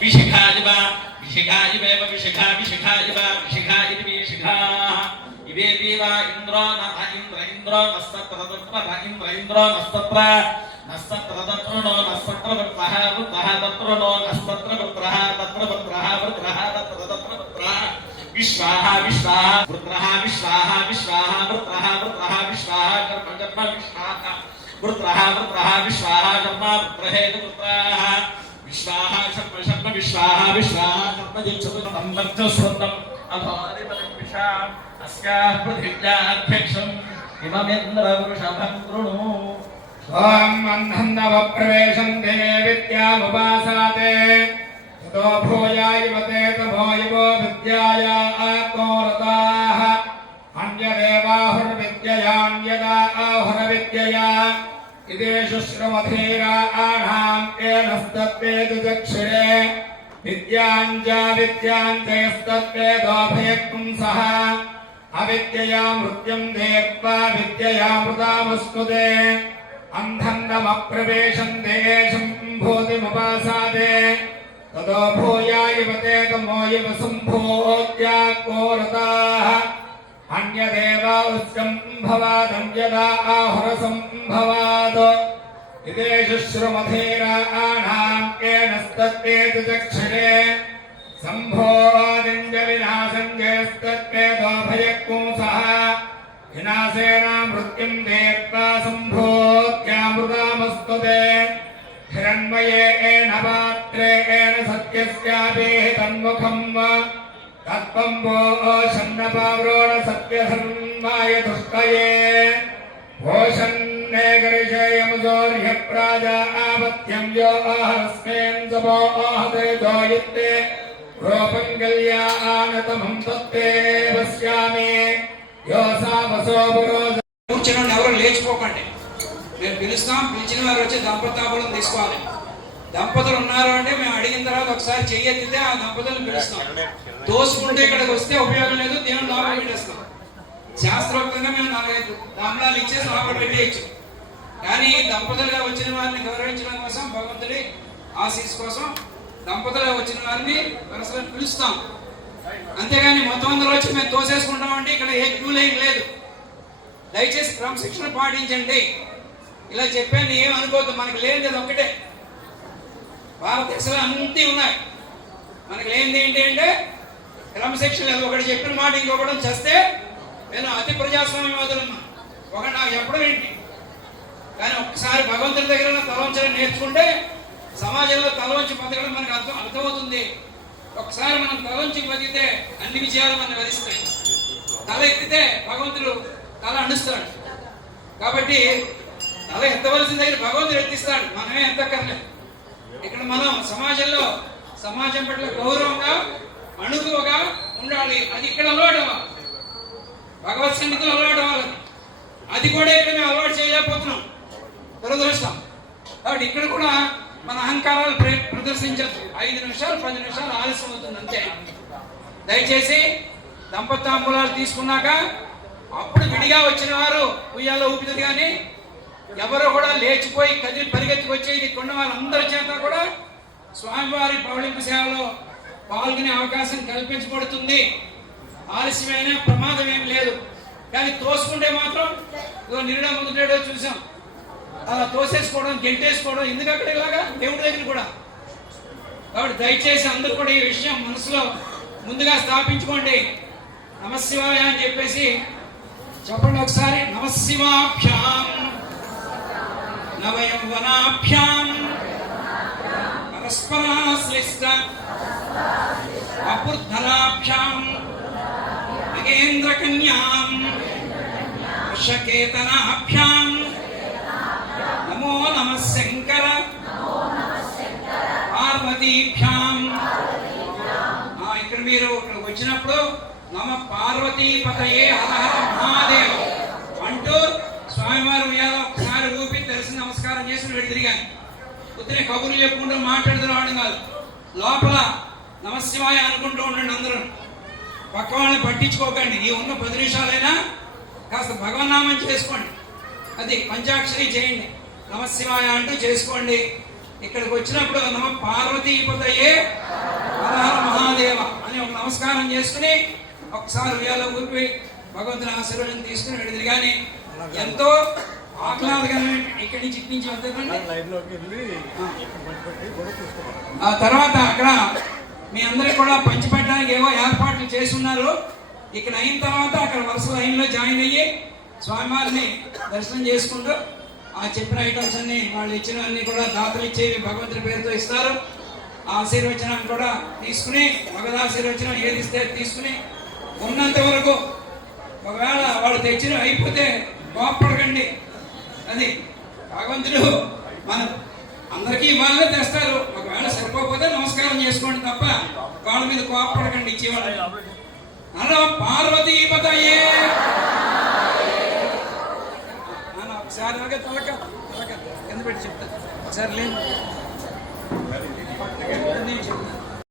विशिखाजिवा विशिखाजिवेव विशिखा विशिखाजिवा विशिखा इति विशिखा इवे देवा इन्द्रो न इन्द्र इन्द्रो नस्तत्र तत्र इन्द्र इन्द्रो नस्तत्र नस्तत्र तत्र नो नस्तत्र वृत्रः वृत्रः तत्र नो नस्तत्र वृत्रः तत्र वृत्रः वृत्रः तत्र तत्र वृत्रः विश्वाः विश्वाः वृत्रः विश्वाः विश्वाः वृत्रः वृत्रः विश्वाः कर्म कर्म विश्वाः वृत्रः वृत्रः विश्वाः कर्म वृत्रहेतु वृत्रः विश्वाः शर्म शर्म विश्वाः विश्वाः कर्म जिच्छतु संवर्धस्वन्दम् अधोरिमलिं विशाम् अस्याः पृथिव्याध्यक्षम् इममिन्द्रवृषभं कृणु त्वाम् अन्धं नवप्रवेशं दिने विद्यामुपासाते ततो भूयायवते तमो युवो विद्याया आत्मोरताः अन्यदेवाहुर्विद्ययान्यदा आहुरविद्यया इदेषु श्रमधीराणाम् एनस्तत्वेदु दक्षिणे विद्याञ्जा विद्याञ्जयस्तत्वेदोभयपुंसः अविद्यया मृत्युम् देत्वा विद्यया मृतामुस्कुते अन्धम् नमप्रवेशम् देशम् भूतिमुपासादे ततो भूयायवते तमो युव सम्भूत्याकोरताः अन्यदेवा उत्सम्भवादम् यदा आहुरसम्भवात् इदेषु श्रुमधीराणाम् एनस्तत्वेदु दक्षिणे सम्भोदिञ्ज विनाशञ्जयस्तत्वेदोभयपुंसः विनाशेन मृत्युम् देत्वा सम्भूत्यामृतामस्तुते हिरण्मयेन पात्रेण सत्यस्याभिहितन्मुखम् तत्पम्बो शन्नपाव्रोण सत्यधर्माय तुष्टये भोषन्ने गरिषयमुसोर्ह्यप्राजापत्यं यो आहस्मेन् सपो आहते जोयित्ते रोपङ्गल्यानतमं तत्ते पश्यामि यो सामसो पुरोज కూర్చొని ఎవరు లేచిపోకండి. మేము పిలుస్తాం, పిలిచిన వారు వచ్చి దంపతాబులను తీసుకోవాలి. దంపతులు ఉన్నారు అంటే మేము అడిగిన తర్వాత ఒకసారి చెయ్యెత్తితే ఆ దంపతులను పిలుస్తాం. తోసుకుంటే ఇక్కడికి వస్తే ఉపయోగం లేదు, దేవుని లోపల పెట్టేస్తాం. శాస్త్రోక్తంగా మేము 4-5 తాంబూలాలు ఇచ్చేసి లోపల పెట్టేయచ్చు. కానీ దంపతులుగా వచ్చిన వారిని గౌరవించడం కోసం, భగవంతుడి ఆశీస్ కోసం దంపతులుగా వచ్చిన వారిని పరస్పరం పిలుస్తాం. అంతేగాని మొత్తం అందరూ వచ్చి మేము తోసేసుకుంటామంటే ఇక్కడ ఏ క్యూ లైన్ లేదు. దయచేసి క్రమశిక్షణ పాటించండి. ఇలా చెప్పాను ఏం అనుకోవద్దు. మనకి లేనిది ఒక్కటే, భారతదేశంలో అన్నీ ఉన్నాయి. మనకి లేనిది ఏంటి అంటే క్రమశిక్షణ లేదు. ఒకటి చెప్పిన మాట ఇంకొకటి చేస్తే నేను అతి ప్రజాస్వామ్యవాదులు ఉన్నా, ఒకటి నాకు చెప్పడం ఏంటి. కానీ ఒక్కసారి భగవంతుడి దగ్గర తలవంచడం నేర్చుకుంటే సమాజంలో తలవంచి బతకడం మనకు అర్థమవుతుంది. ఒకసారి మనం తలవంచి బతికితే అన్ని విజయాలు మనం వరిస్తాయి. తల ఎత్తితే భగవంతుడు తల అండుస్తాడు. కాబట్టి తల ఎత్తవలసిన దగ్గర భగవంతుడు ఎత్తిస్తాడు, మనమే ఎత్తక్కర్లేదు. ఇక్కడ మనం సమాజంలో సమాజం పట్ల గౌరవంగా అణుకువగా ఉండాలి. అది ఇక్కడ అలవాటు అవ్వాలి, భగవత్ సన్నిధిలో అలవాటు అవ్వాలి. అది కూడా ఇక్కడ మేము అలవాటు చేయలేకపోతున్నాం, దురదృష్టం. కాబట్టి ఇక్కడ కూడా మన అహంకారాలు ప్రదర్శించద్దు. 5 నిమిషాలు 10 నిమిషాలు ఆలస్యం అవుతుంది అంతే. దయచేసి దంపతాంబూలాలు తీసుకున్నాక అప్పుడు విడిగా వచ్చిన వారు ఉయ్యాలో ఊపుతుంది. కానీ ఎవరు కూడా లేచిపోయి కదిలి పరిగెత్తుకొచ్చి ఇది కొన్న వాళ్ళందరి చేత కూడా స్వామివారి పౌళింపు సేవలో పాల్గొనే అవకాశం కల్పించబడుతుంది. ఆలస్యమైన ప్రమాదం ఏం లేదు. కానీ తోసుకుంటే మాత్రం నిరుడా ముందుడో చూసాం, అలా తోసేసుకోవడం, గెంటేసుకోవడం ఎందుకు అక్కడ ఇలాగా దేవుడి దగ్గర కూడా. కాబట్టి దయచేసి అందరూ కూడా ఈ విషయం మనసులో ముందుగా స్థాపించుకోండి. నమశివాయ అని చెప్పేసి చెప్పండి ఒకసారి. నమశివాభ్యాం నవయౌవనాభ్యాం పరస్పరాశ్లిష్ట అపుర్ధలాభ్యాం నగేంద్రకన్యాం వృషకేతనాభ్యాం నమో నమః శంకర పార్వతీభ్యాం. ఇక్కడ మీరు ఇక్కడికి వచ్చినప్పుడు నమ పార్వతీపతయే హర హర మహాదేవ్ అంటూ స్వామివారి ఉయ్యాలో ఒకసారి ఊపి తెలిసి నమస్కారం చేసి వెళ్ళి తిరిగాను. ఉత్తరే కబుర్లు చెప్పుకుంటూ మాట్లాడుతున్నాడు కాదు, లోపల నమశివాయ అనుకుంటూ ఉండండి. అందరూ పక్క వాళ్ళని పట్టించుకోకండి. ఈ ఉన్న 10 నిమిషాలైనా కాస్త భగవన్నామం చేసుకోండి. అది పంచాక్షరి చేయండి, నమశివాయ అంటూ చేసుకోండి. ఇక్కడికి వచ్చినప్పుడు నమ పార్వతీపతయే హర హర మహాదేవ అని ఒక నమస్కారం చేసుకుని ఒకసారి ఉయ్యాల ఊపి భగవంతుని ఆశీర్వాదం తీసుకుని వెళ్ళింది. కానీ ఎంతో ఆహ్లాదకరమైన ఇక్కడి నుంచి ఇటు నుంచి వద్దండి. ఆ తర్వాత అక్కడ మీ అందరికి కూడా పంచిపెట్టడానికి ఏవో ఏర్పాట్లు చేస్తున్నారు. ఇక్కడ అయిన తర్వాత అక్కడ వరుస లైన్లో జాయిన్ అయ్యి స్వామివారిని దర్శనం చేసుకుంటూ ఆ చెప్పిన ఐటమ్స్ అన్ని వాళ్ళు ఇచ్చినవన్నీ కూడా దాతలు ఇచ్చేవి భగవంతుడి పేరుతో ఇస్తారు. ఆ ఆశీర్వచనం కూడా తీసుకుని భగవద్ ఆశీర్వచనం ఏది ఇస్తే తీసుకుని ఉన్నంత వరకు ఒకవేళ వాళ్ళు తెచ్చిన అయిపోతే కోప్పడకండి. అది భగవంతుడు మన అందరికీ ఇవ్వాలనే తెస్తారు. ఒకవేళ సరిపోతే నమస్కారం చేసుకోండి తప్ప వాళ్ళ మీద కోప్పడకండి ఇచ్చేవాళ్ళు. అలా పార్వతీపతయే ఒకసారి తలక కింద పెట్టి చెప్తాను ఒకసారి లేదు.